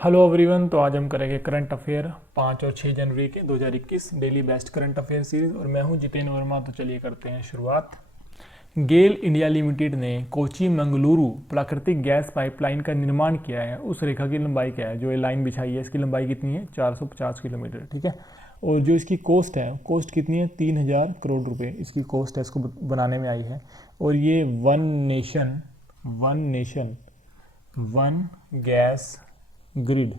Hello everyone. तो आज हम करेंगे करंट अफेयर 5 और 6 जनवरी के 2021 daily best current affair series और मैं हूं जितेंद्र वर्मा। तो चलिए करते हैं शुरुआत। गेल इंडिया लिमिटेड ने कोची मंगलुरु प्राकृतिक गैस पाइपलाइन का निर्माण किया है। उस रेखा की लंबाई क्या है? जो ये लाइन बिछाई है इसकी लंबाई कितनी है? 450 किलोमीटर। ठीक है। और जो इसकी कॉस्ट है, कॉस्ट कितनी है? 3000 करोड़ रुपए इसकी कॉस्ट है, इसको बनाने में आई है। और ये one nation one gas grid,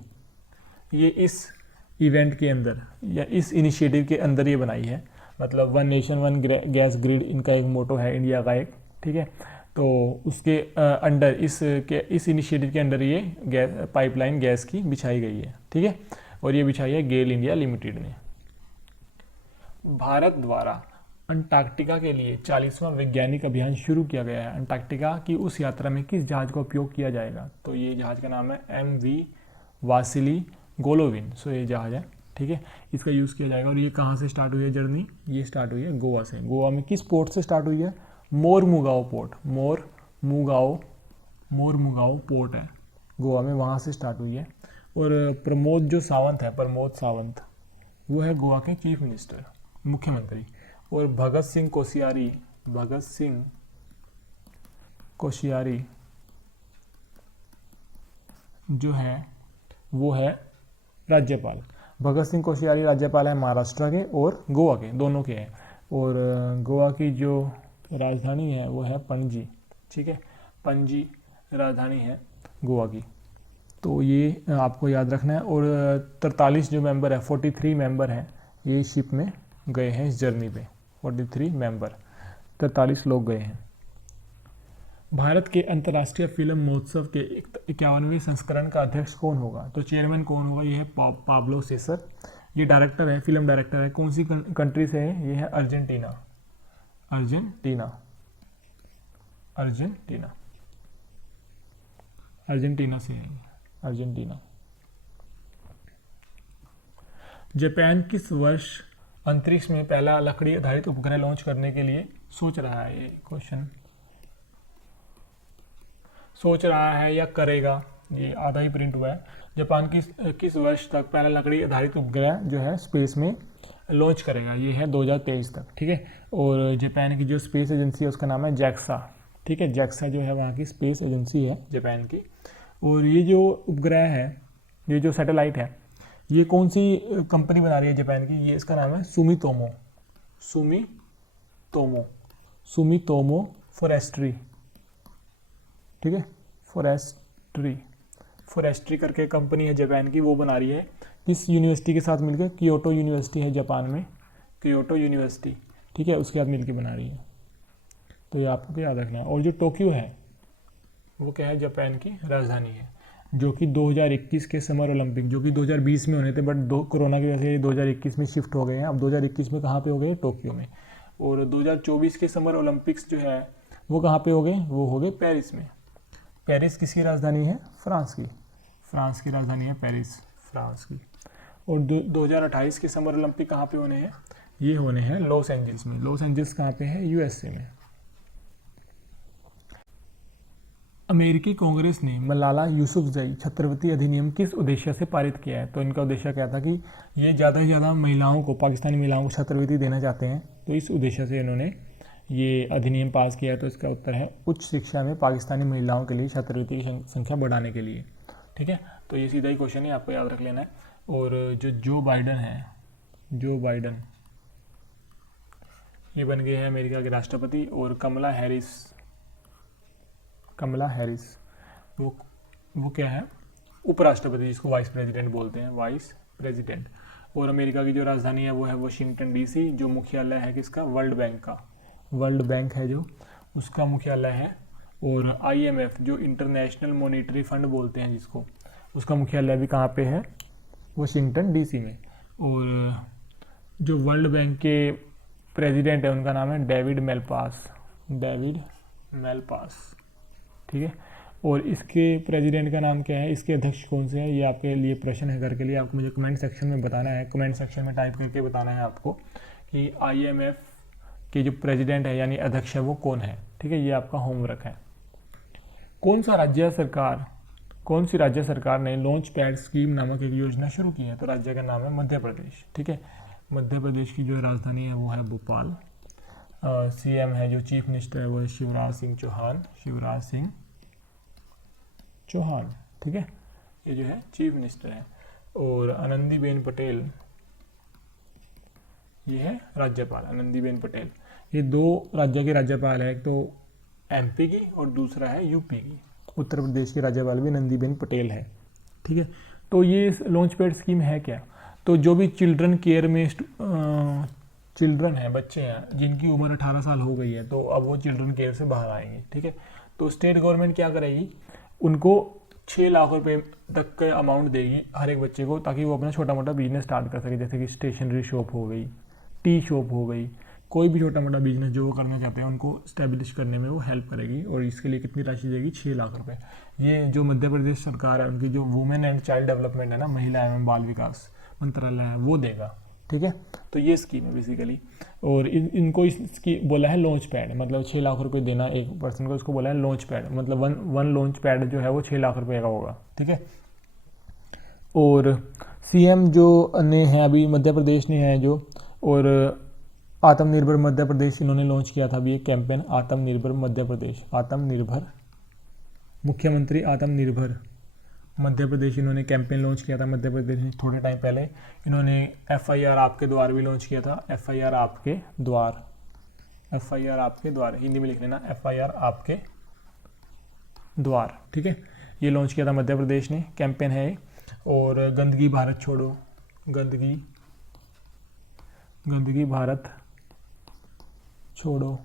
ये इस इवेंट के अंदर या इस इनिशिएटिव के अंदर ये बनाई है। मतलब one nation one gas grid इनका एक मोटो है, इंडिया का एक। ठीक है। तो उसके अंडर इस इनिशिएटिव के अंदर ये गैस पाइपलाइन गैस की बिछाई गई है। ठीक है। और ये बिछाई है गेल इंडिया लिमिटेड ने। भारत द्वारा अंटार्कटिका के लिए 40वां वैज्ञानिक अभियान शुरू किया गया है। अंटार्कटिका की उस यात्रा में किस जहाज का उपयोग किया जाएगा? तो ये जहाज का नाम है MV वासिली गोलोविन। सो ये जहाज है। ठीक है। इसका यूज़ किया जाएगा। और ये कहाँ से स्टार्ट हुई है जर्नी? ये स्टार्ट हुई है गोवा से। गोवा में किस पोर्ट से स्टार्ट हुई है? मोरमुगाओ पोर्ट। मोरमुगाओ पोर्ट है गोवा में, वहाँ से स्टार्ट हुई है। और प्रमोद सावंत वो है गोवा के चीफ मिनिस्टर, मुख्यमंत्री। और भगत सिंह कोश्यारी जो है वो है राज्यपाल। भगत सिंह कोश्यारी राज्यपाल है महाराष्ट्र के और गोवा के, दोनों के हैं। और गोवा की जो राजधानी है वो है पणजी। ठीक है। पणजी राजधानी है गोवा की। तो ये आपको याद रखना है। और 43 जो मेंबर है, 43 मेंबर हैं ये शिप में गए हैं इस जर्नी पे। 43 मेंबर, 43 लोग गए हैं। भारत के अंतर्राष्ट्रीय फिल्म महोत्सव के 51वें संस्करण का अध्यक्ष कौन होगा? तो चेयरमैन कौन होगा? ये है पाब्लो सेसर। ये डायरेक्टर है, फिल्म डायरेक्टर है। कौन सी कंट्री से है? ये है अर्जेंटीना से है। अर्जेंटीना। जापान किस वर्ष अंतरिक्ष में पहला लकड़ी आधारित उपग्रह लॉन्च करने के लिए सोच रहा है? ये क्वेश्चन सोच रहा है या करेगा, ये आधा ही प्रिंट हुआ है। जापान किस वर्ष तक पहला लकड़ी आधारित उपग्रह जो है स्पेस में लॉन्च करेगा? ये है 2023 तक। ठीक है। और जापान की जो स्पेस एजेंसी है उसका नाम है जैक्सा। ठीक है। जैक्सा जो है वहाँ की स्पेस एजेंसी है जापान की। और ये जो उपग्रह है, ये जो सैटेलाइट है, ये कौन सी कंपनी बना रही है जापान की? ये इसका नाम है सुमितोमो फॉरेस्ट्री। ठीक है। फॉरेस्ट्री करके कंपनी है जापान की, वो बना रही है। किस यूनिवर्सिटी के साथ मिलकर? क्योटो यूनिवर्सिटी है जापान में, क्योटो यूनिवर्सिटी। ठीक है। उसके साथ मिलकर बना रही है। तो ये आपको याद रखना है। और जो टोक्यो है वो क्या है? जापान की राजधानी है। जो कि 2021 के समर ओलंपिक, जो कि 2020 में होने थे, बट कोरोना की वजह से 2021 में शिफ्ट हो गए हैं। अब 2021 में कहाँ पे हो गए? टोक्यो में। और 2024 के समर ओलंपिक्स जो है वो कहाँ पे हो गए? वो हो गए पेरिस में। पेरिस किसकी राजधानी है? फ्रांस की राजधानी है पेरिस, फ्रांस की। और 2028 के समर ओलंपिक कहाँ पे होने हैं? ये होने हैं लॉस एंजल्स में। लॉस एंजल्स कहाँ पे है? USA में। अमेरिकी कांग्रेस ने मलाला यूसुफजई छात्रवृत्ति अधिनियम किस उद्देश्य से पारित किया है? तो इनका उद्देश्य क्या था कि ये ज़्यादा से ज़्यादा महिलाओं को, पाकिस्तानी महिलाओं को छात्रवृत्ति देना चाहते हैं। तो इस उद्देश्य से इन्होंने ये अधिनियम पास किया है। तो इसका उत्तर है उच्च शिक्षा में पाकिस्तानी महिलाओं के लिए छात्रवृत्ति की संख्या बढ़ाने के लिए। ठीक है। तो ये सीधा ही क्वेश्चन है, आपको याद रख लेना है। और जो जो बाइडन ये बन गए हैं अमेरिका के राष्ट्रपति। और कमला हैरिस वो क्या है? उपराष्ट्रपति, जिसको वाइस प्रेसिडेंट बोलते हैं, वाइस प्रेसिडेंट। और अमेरिका की जो राजधानी है वो है वाशिंगटन DC, जो मुख्यालय है किसका? वर्ल्ड बैंक है जो, उसका मुख्यालय है। और IMF जो इंटरनेशनल मॉनेटरी फंड बोलते हैं जिसको, उसका मुख्यालय भी कहाँ पे है? वाशिंगटन DC में। और जो वर्ल्ड बैंक के प्रेसिडेंट है उनका नाम है डेविड मेलपास। ठीक है। और इसके प्रेसिडेंट का नाम क्या है? इसके अध्यक्ष कौन से हैं? ये आपके लिए प्रश्न है घर के लिए। आपको मुझे कमेंट सेक्शन में बताना है, कमेंट सेक्शन में टाइप करके बताना है आपको कि IMF के जो प्रेसिडेंट है यानी अध्यक्ष है वो कौन है। ठीक है। ये आपका होमवर्क है। कौन सा राज्य सरकार कौन सी राज्य सरकार ने लॉन्च पैड स्कीम नामक एक योजना शुरू की है? तो राज्य का नाम है मध्य प्रदेश। ठीक है, मध्य प्रदेश की जो राजधानी है वो है भोपाल। सीएम है, जो चीफ मिनिस्टर है वो है शिवराज सिंह चौहान, शिवराज सिंह चौहान। ठीक है, ये जो है चीफ मिनिस्टर है। और आनंदीबेन पटेल ये है राज्यपाल, आनंदीबेन पटेल। ये दो राज्य के राज्यपाल है, एक तो एमपी की और दूसरा है यूपी की। उत्तर प्रदेश की राज्यपाल भी आनंदीबेन पटेल है। ठीक है, तो ये लॉन्च पैड स्कीम है क्या? तो जो भी चिल्ड्रन केयर में चिल्ड्रन है, बच्चे हैं जिनकी उम्र 18 साल हो गई है, तो अब वो चिल्ड्रन केयर से बाहर आएंगे। ठीक है, तो स्टेट गवर्नमेंट क्या करेगी, उनको 6 लाख रुपए तक का अमाउंट देगी हर एक बच्चे को, ताकि वो अपना छोटा मोटा बिजनेस स्टार्ट कर सके, जैसे कि स्टेशनरी शॉप हो गई, टी शॉप हो गई, कोई भी छोटा मोटा बिजनेस जो वो करना चाहते हैं उनको स्टैब्लिश करने में वो हेल्प करेगी। और इसके लिए कितनी राशि देगी? 6 लाख रुपए। ये जो मध्य प्रदेश सरकार है, उनकी जो वुमेन एंड चाइल्ड डेवलपमेंट है ना, महिला एवं बाल विकास मंत्रालय है, वो देगा। ठीक है, तो ये स्कीम है बेसिकली। और इनको इसकी बोला है लॉन्च पैड, मतलब 6 लाख रुपए देना एक पर्सन को, उसको बोला है लॉन्च पैड, मतलब वन लॉन्च पैड जो है वो 6 लाख रुपए का होगा। ठीक है, और सीएम जो ने है अभी मध्य प्रदेश ने है जो, और आत्मनिर्भर मध्य प्रदेश इन्होंने लॉन्च किया था अभी एक कैंपेन, आत्मनिर्भर मध्य प्रदेश, आत्मनिर्भर, मुख्यमंत्री आत्मनिर्भर मध्य प्रदेश, इन्होंने कैंपेन लॉन्च किया था मध्य प्रदेश में थोड़े टाइम पहले। इन्होंने FIR आपके द्वार भी लॉन्च किया था, FIR आपके द्वार, FIR आपके द्वार, हिंदी में लिख लेना, FIR आपके द्वार। ठीक है, ये लॉन्च किया था मध्य प्रदेश ने, कैंपेन है। और गंदगी भारत छोड़ो, गंदगी भारत छोड़ो,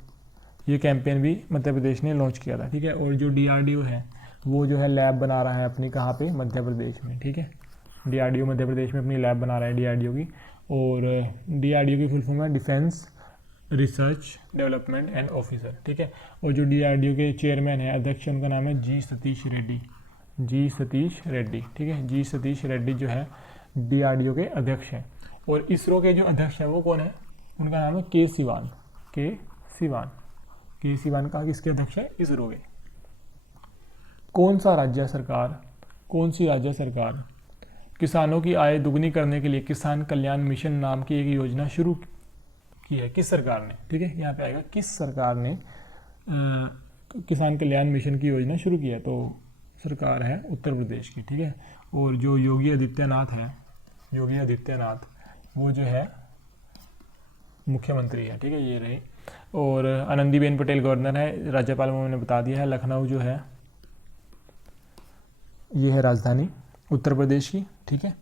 ये कैंपेन भी मध्य प्रदेश ने लॉन्च किया था। ठीक है, और जो DRDO है वो जो है लैब बना रहा है अपनी, कहाँ पे? मध्य प्रदेश में। ठीक है, DRDO मध्य प्रदेश में अपनी लैब बना रहा है DRDO की। और DRDO की फुल फॉर्म है defence research development and officer. ठीक है, और जो DRDO के चेयरमैन है, अध्यक्ष, उनका नाम है जी सतीश रेड्डी, जी सतीश रेड्डी। ठीक है, जी सतीश रेड्डी जो है DRDO के अध्यक्ष हैं। और इसरो के जो अध्यक्ष हैं वो कौन है? उनका नाम है के सिवान, के सिवान का किसके अध्यक्ष है? इसरो के। कौन सी राज्य सरकार किसानों की आय दुगनी करने के लिए किसान कल्याण मिशन नाम की एक योजना शुरू की है? किस सरकार ने? ठीक है, यहाँ पे आएगा किस सरकार ने किसान कल्याण मिशन की योजना शुरू की है? तो सरकार है उत्तर प्रदेश की। ठीक है, और जो योगी आदित्यनाथ है, योगी आदित्यनाथ वो जो है मुख्यमंत्री है। ठीक है, ये रही। और आनंदीबेन पटेल गवर्नर है, राज्यपाल में मैंने बता दिया है। लखनऊ जो है ये है राजधानी उत्तर प्रदेश की। ठीक है,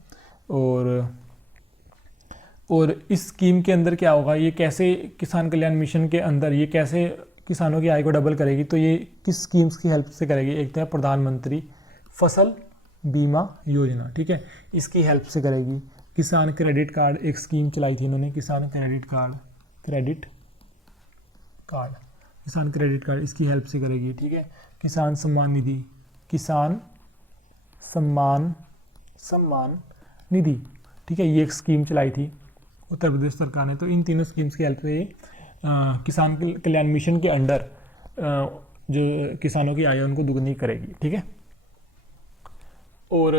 और इस स्कीम के अंदर क्या होगा, ये कैसे किसान कल्याण मिशन के अंदर ये कैसे किसानों की आय को डबल करेगी? तो ये किस स्कीम्स की हेल्प से करेगी? एक तो है प्रधानमंत्री फसल बीमा योजना। ठीक है, इसकी हेल्प से करेगी। किसान क्रेडिट कार्ड एक स्कीम चलाई थी इन्होंने, किसान क्रेडिट कार्ड, किसान क्रेडिट कार्ड, इसकी हेल्प से करेगी। ठीक है, किसान सम्मान निधि, किसान सम्मान निधि। ठीक है, ये एक स्कीम चलाई थी उत्तर प्रदेश सरकार ने। तो इन तीनों स्कीम्स की हेल्प से ये किसान कल्याण मिशन के अंडर जो किसानों की आय उनको दुगनी करेगी। ठीक है, और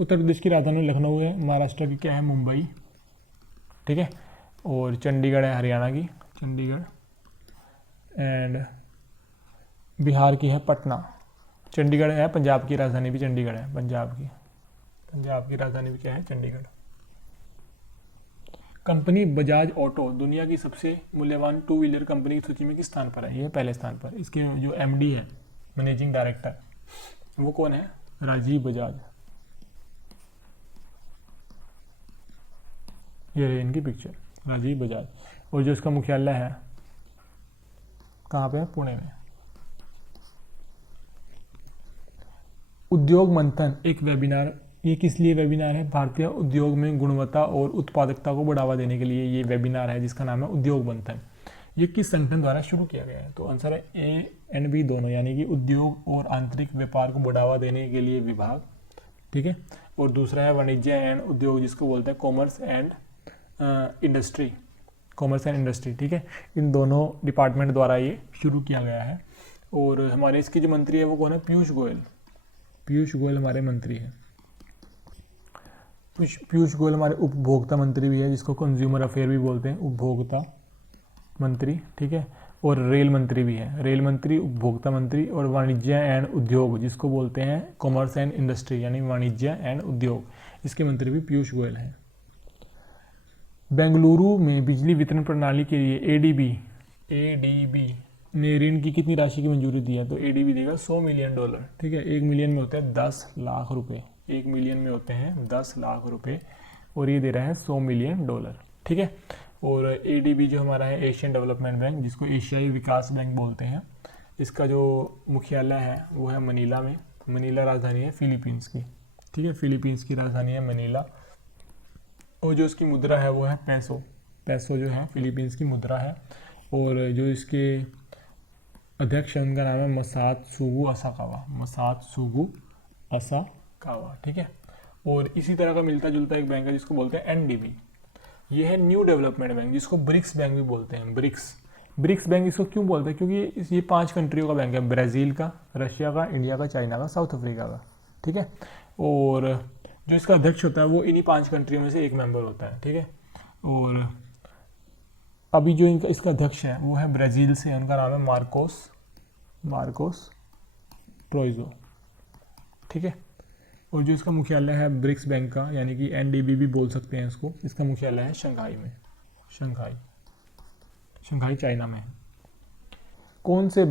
उत्तर प्रदेश की राजधानी लखनऊ है, महाराष्ट्र की क्या है? मुंबई। ठीक है, और चंडीगढ़ है हरियाणा की, चंडीगढ़, एंड बिहार की है पटना। चंडीगढ़ है पंजाब की राजधानी भी, चंडीगढ़ है पंजाब की राजधानी भी क्या है? चंडीगढ़। कंपनी बजाज ऑटो दुनिया की सबसे मूल्यवान 2 व्हीलर कंपनी की सूची में किस स्थान पर है? ये पहले स्थान पर। इसके जो MD है, मैनेजिंग डायरेक्टर, वो कौन है? राजीव बजाज। ये रही इनकी पिक्चर, राजीव बजाज। और जो इसका मुख्यालय है कहाँ पे है? पुणे में। उद्योग मंथन एक वेबिनार, ये किस लिए वेबिनार है? भारतीय उद्योग में गुणवत्ता और उत्पादकता को बढ़ावा देने के लिए ये वेबिनार है, जिसका नाम है उद्योग मंथन। ये किस संगठन द्वारा शुरू किया गया है? तो आंसर है A and B दोनों, यानी कि उद्योग और आंतरिक व्यापार को बढ़ावा देने के लिए विभाग। ठीक है, और दूसरा है वाणिज्य एंड उद्योग, जिसको बोलते हैं कॉमर्स एंड इंडस्ट्री। ठीक है, इन दोनों डिपार्टमेंट द्वारा ये शुरू किया गया है। और हमारे इसके जो मंत्री है वो कौन है? पीयूष गोयल। पीयूष गोयल हमारे मंत्री हैं। पीयूष गोयल हमारे उपभोक्ता मंत्री भी है, जिसको कंज्यूमर अफेयर भी बोलते हैं, उपभोक्ता मंत्री, ठीक है। और रेल मंत्री भी है, रेल मंत्री, उपभोक्ता मंत्री और वाणिज्य एंड उद्योग, जिसको बोलते हैं कॉमर्स एंड इंडस्ट्री, यानी वाणिज्य एंड उद्योग, इसके मंत्री भी पीयूष गोयल हैं। बेंगलुरु में बिजली वितरण प्रणाली के लिए एडीबी ने ऋण की कितनी राशि की मंजूरी दी है? तो एडीबी देगा $100 मिलियन, ठीक है। 1 मिलियन में होते हैं 10 लाख रुपए, 1 मिलियन में होते हैं 10 लाख रुपए, और ये दे रहा है $100 मिलियन, ठीक है। और एडीबी जो हमारा है एशियन डेवलपमेंट बैंक, जिसको एशियाई विकास बैंक बोलते हैं, इसका जो मुख्यालय है वो है मनीला में। मनीला राजधानी है फिलीपींस की, ठीक है, फिलीपींस की राजधानी है मनीला। और जो इसकी मुद्रा है वो है पैसो जो है फिलीपींस की मुद्रा है। और जो इसके अध्यक्ष हैं उनका नाम है मसात्सुगु असाकावा, ठीक है। और इसी तरह का मिलता जुलता एक बैंक है जिसको बोलते हैं एनडीबी, ये है न्यू डेवलपमेंट बैंक, जिसको ब्रिक्स बैंक भी बोलते हैं। ब्रिक्स बैंक इसको क्यों बोलते हैं? क्योंकि ये 5 कंट्रियों का बैंक है, ब्राज़ील का, रशिया का, इंडिया का, चाइना का, साउथ अफ्रीका का, ठीक है। और जो इसका अध्यक्ष होता है वो इन्हीं 5 कंट्रियों में से एक मेंबर होता है, ठीक है। और अभी जो इसका अध्यक्ष है वो है ब्राज़ील से, उनका नाम है मार्कोस ट्रोइजो, ठीक है। और जो इसका मुख्यालय है ब्रिक्स बैंक का, यानी कि एनडीबी भी बोल सकते हैं इसको, इसका मुख्यालय है शंघाई में, शंघाई चाइना में है। कौन सा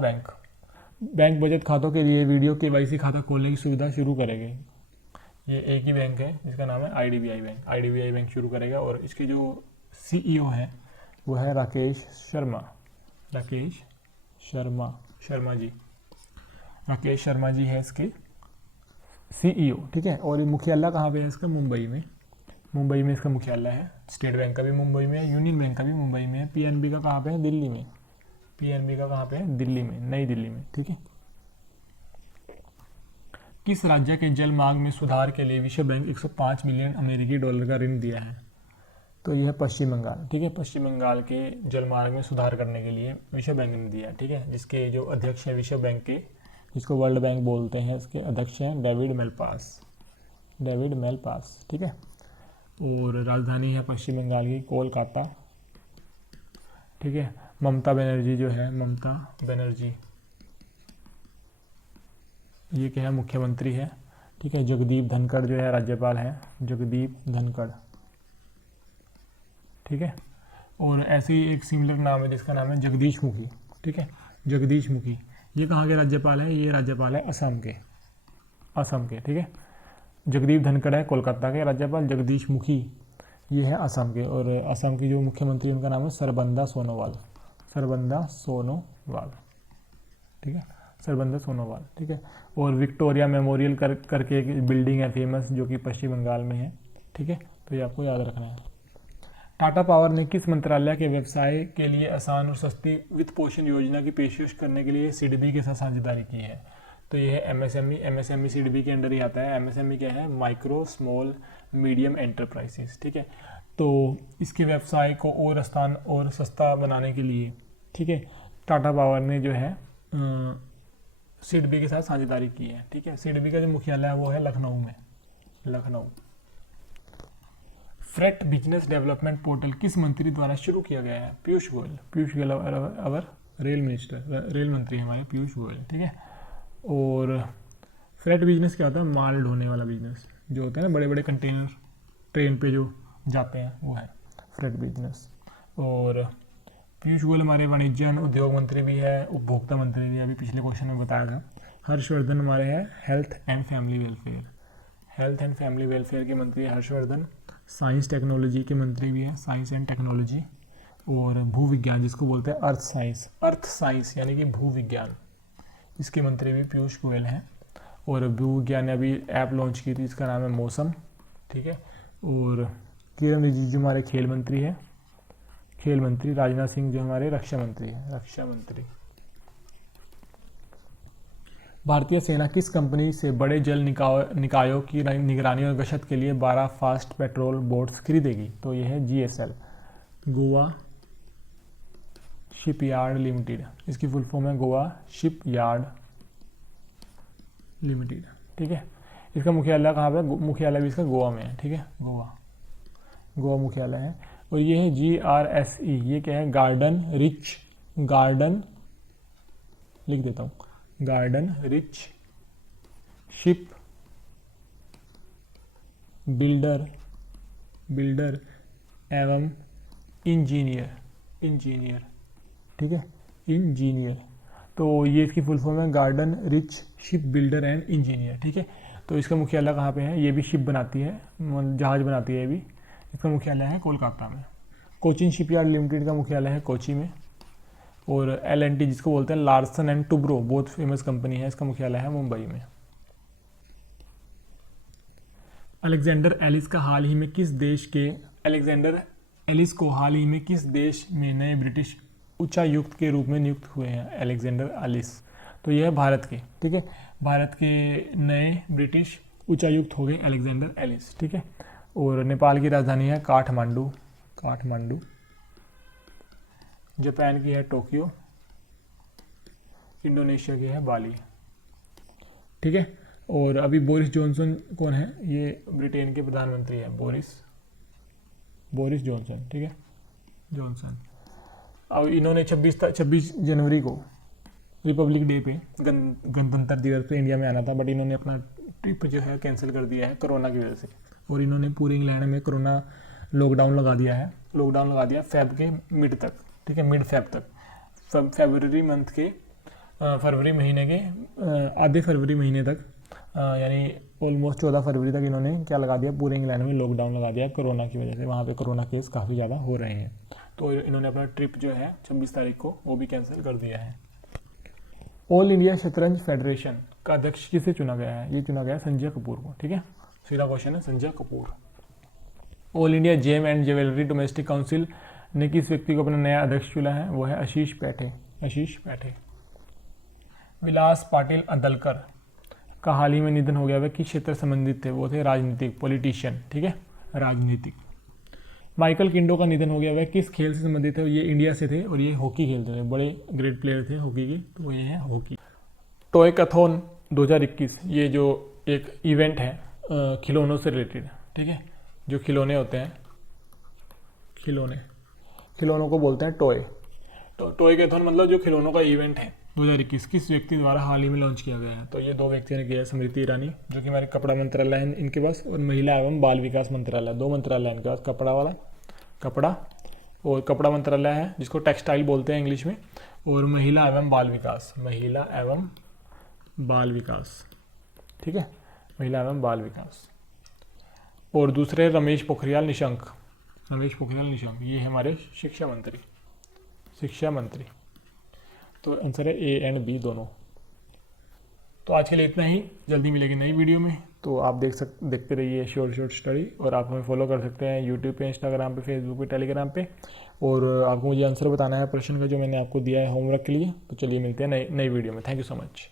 बैंक बचत खातों के लिए वीडियो केवाईसी खाता खोलने की सुविधा शुरू करेंगे? ये एक ही बैंक है जिसका नाम है आईडीबीआई बैंक शुरू करेगा। और इसके जो सीईओ है वो है राकेश शर्मा जी है इसके सीईओ, ठीक है। और ये मुख्यालय कहाँ पे है इसका? मुंबई में इसका मुख्यालय है। स्टेट बैंक का भी मुंबई में है, यूनियन बैंक का भी मुंबई में है, पीएनबी का कहाँ पे है? दिल्ली में। नई दिल्ली में, ठीक है। किस राज्य के जल मार्ग में सुधार के लिए विश्व बैंक 105 मिलियन अमेरिकी डॉलर का ऋण दिया है? तो यह है पश्चिम बंगाल, ठीक है। पश्चिम बंगाल के जल मार्ग में सुधार करने के लिए विश्व बैंक ने दिया, ठीक है। जिसके जो अध्यक्ष है विश्व बैंक के, जिसको वर्ल्ड बैंक बोलते हैं, इसके अध्यक्ष हैं डेविड मेलपास, ठीक है। और राजधानी है पश्चिम बंगाल की कोलकाता, ठीक है। ममता बनर्जी ये क्या है? मुख्यमंत्री है, ठीक है। जगदीप धनखड़ जो है राज्यपाल है, ठीक है। और ऐसे ही एक सिमिलर नाम है जिसका नाम है जगदीश मुखी, ठीक है। ये कहाँ के राज्यपाल है? ये राज्यपाल है असम के, ठीक है। जगदीप धनखड़ है कोलकाता के राज्यपाल, जगदीश मुखी ये है असम के। और असम की जो मुख्यमंत्री उनका नाम है सरबंदा सोनोवाल, ठीक है, ठीक है। और विक्टोरिया मेमोरियल करके एक बिल्डिंग है फेमस, जो कि पश्चिम बंगाल में है, ठीक है। तो ये आपको याद रखना है। टाटा पावर ने किस मंत्रालय के व्यवसाय के लिए आसान और सस्ती वित्त पोषण योजना की पेशकश करने के लिए सिडबी के साथ साझेदारी की है? तो ये है एमएसएमई सिडबी के अंडर ही आता है। एमएसएमई क्या है? माइक्रो स्मॉल मीडियम एंटरप्राइजेस, ठीक है। तो इसके व्यवसाय को और आसान और सस्ता बनाने के लिए, ठीक है, टाटा पावर ने जो है सिडबी के साथ साझेदारी की है, ठीक है। सिडबी का जो मुख्यालय है वो है Lucknow. Freight business development portal किस मंत्री द्वारा शुरू किया गया है? पीयूष गोयल अवर रेल मंत्री हमारे पीयूष गोयल, ठीक है। और फ्रेट बिजनेस क्या होता है? माल ढोने वाला बिजनेस जो होता है ना, बड़े बड़े कंटेनर ट्रेन पे जो जाते हैं, वो है फ्रेट बिजनेस। और पीयूष गोयल हमारे वाणिज्य एवं उद्योग मंत्री भी है, उपभोक्ता मंत्री भी, अभी पिछले क्वेश्चन में बताया था। हर्षवर्धन हमारे हैं हेल्थ एंड फैमिली वेलफेयर के मंत्री है हर्षवर्धन। साइंस टेक्नोलॉजी के मंत्री भी हैं, साइंस एंड टेक्नोलॉजी। और भूविज्ञान जिसको बोलते हैं अर्थ साइंस यानी कि भूविज्ञान, इसके मंत्री भी पीयूष गोयल हैं। और भूविज्ञान ने अभी ऐप लॉन्च की थी, इसका नाम है मौसम, ठीक है। और किरण रिजिजू हमारे खेल मंत्री, राजनाथ सिंह जो हमारे रक्षा मंत्री। भारतीय सेना किस कंपनी से बड़े जल निकायों की निगरानी और गश्त के लिए 12 फास्ट पेट्रोल बोट्स खरीदेगी? तो यह है GSL, गोवा शिपयार्ड लिमिटेड, इसकी फुल फॉर्म है गोवा शिपयार्ड लिमिटेड, ठीक है। इसका मुख्यालय कहाँ पे? मुख्यालय भी इसका गोवा में है, ठीक है, गोवा मुख्यालय है। और ये है GRSE, ये क्या है? गार्डन लिख देता हूँ, गार्डन रिच शिप बिल्डर एवं इंजीनियर, ठीक है, इंजीनियर। तो ये इसकी फुल फॉर्म है garden rich ship builder and engineer, ठीक है। तो इसका मुख्यालय कहाँ पे है? ये भी शिप बनाती है, जहाज बनाती है ये भी। इसका मुख्यालय है कोलकाता में। कोचिन शिपयार्ड लिमिटेड का मुख्यालय है कोची में। और L&T जिसको बोलते हैं लार्सन एंड टुब्रो, बहुत फेमस कंपनी है, इसका मुख्यालय है मुंबई में। अलेक्जेंडर एलिस को हाल ही में किस देश में नए ब्रिटिश उच्चायुक्त के रूप में नियुक्त हुए हैं? अलेक्जेंडर एलिस, तो यह है भारत के, ठीक है, भारत के नए ब्रिटिश उच्चायुक्त हो गए अलेक्जेंडर एलिस, ठीक है। और नेपाल की राजधानी है काठमांडू। जापान की है टोक्यो। इंडोनेशिया की है बाली, ठीक है। और अभी बोरिस जॉनसन कौन है? ये ब्रिटेन के प्रधानमंत्री हैं, बोरिस जॉनसन, ठीक है, जॉनसन। अब इन्होंने 26 जनवरी को रिपब्लिक डे पे गणतंत्र दिवस पे इंडिया में आना था, बट इन्होंने अपना ट्रिप जो है कैंसिल कर दिया है कोरोना की वजह से। और इन्होंने पूरे इंग्लैंड में कोरोना लॉकडाउन लगा दिया फेब के मिड तक, ठीक है, मिड फेब तक, फरवरी महीने के आधे फरवरी महीने तक, यानी ऑलमोस्ट 14 फरवरी तक इन्होंने क्या लगा दिया? पूरे इंग्लैंड में लॉकडाउन लगा दिया कोरोना की वजह से। वहाँ पे कोरोना केस काफ़ी ज़्यादा हो रहे हैं, तो इन्होंने अपना ट्रिप जो है 26 तारीख को वो भी कैंसिल कर दिया है। ऑल इंडिया शतरंज फेडरेशन का अध्यक्ष किसे चुना गया है? ये चुना गया है संजय कपूर को, ठीक है, सीधा क्वेश्चन है, Sanjay Kapoor. All India gem and jewellery domestic council ने किस व्यक्ति को अपना नया अध्यक्ष चुना है? वो है आशीष पैठे। विलास पाटिल अदलकर का हाल ही में निधन हो गया। वह किस क्षेत्र से संबंधित थे? वो थे राजनीतिक, पॉलिटिशियन, ठीक है, राजनीतिक। माइकल किंडो का निधन हो गया। वह किस खेल से संबंधित थे? ये इंडिया से थे और ये हॉकी खेलते थे, बड़े ग्रेट प्लेयर थे हॉकी के, तो ये है हॉकी। टॉयकथॉन 2021 ये जो एक इवेंट है खिलौनों से रिलेटेड, ठीक है, जो खिलौने होते हैं, खिलौनों को बोलते हैं टॉय। तो टॉयकथॉन मतलब जो खिलौनों का इवेंट है 2021 किस व्यक्ति द्वारा हाल ही में लॉन्च किया गया है? तो ये 2 व्यक्तियों ने किया है, स्मृति ईरानी जो कि हमारे कपड़ा मंत्रालय है इनके पास, और महिला एवं बाल विकास मंत्रालय, 2 मंत्रालय इनके पास, कपड़ा और कपड़ा मंत्रालय है जिसको टेक्सटाइल बोलते हैं इंग्लिश में, और महिला एवं बाल विकास, ठीक है, महिला एवं बाल विकास। और दूसरे रमेश पोखरियाल निशंक, ये हमारे शिक्षा मंत्री। तो आंसर है A एंड B दोनों। तो आज के लिए इतना ही, जल्दी मिलेगी नई वीडियो में। तो आप देखते रहिए शॉर्ट स्टडी, और आप हमें फॉलो कर सकते हैं यूट्यूब पे, इंस्टाग्राम पे, फेसबुक पे, टेलीग्राम पे। और आपको मुझे आंसर बताना है प्रश्न का जो मैंने आपको दिया है होमवर्क के लिए। तो चलिए मिलते हैं नई वीडियो में। Thank you so much.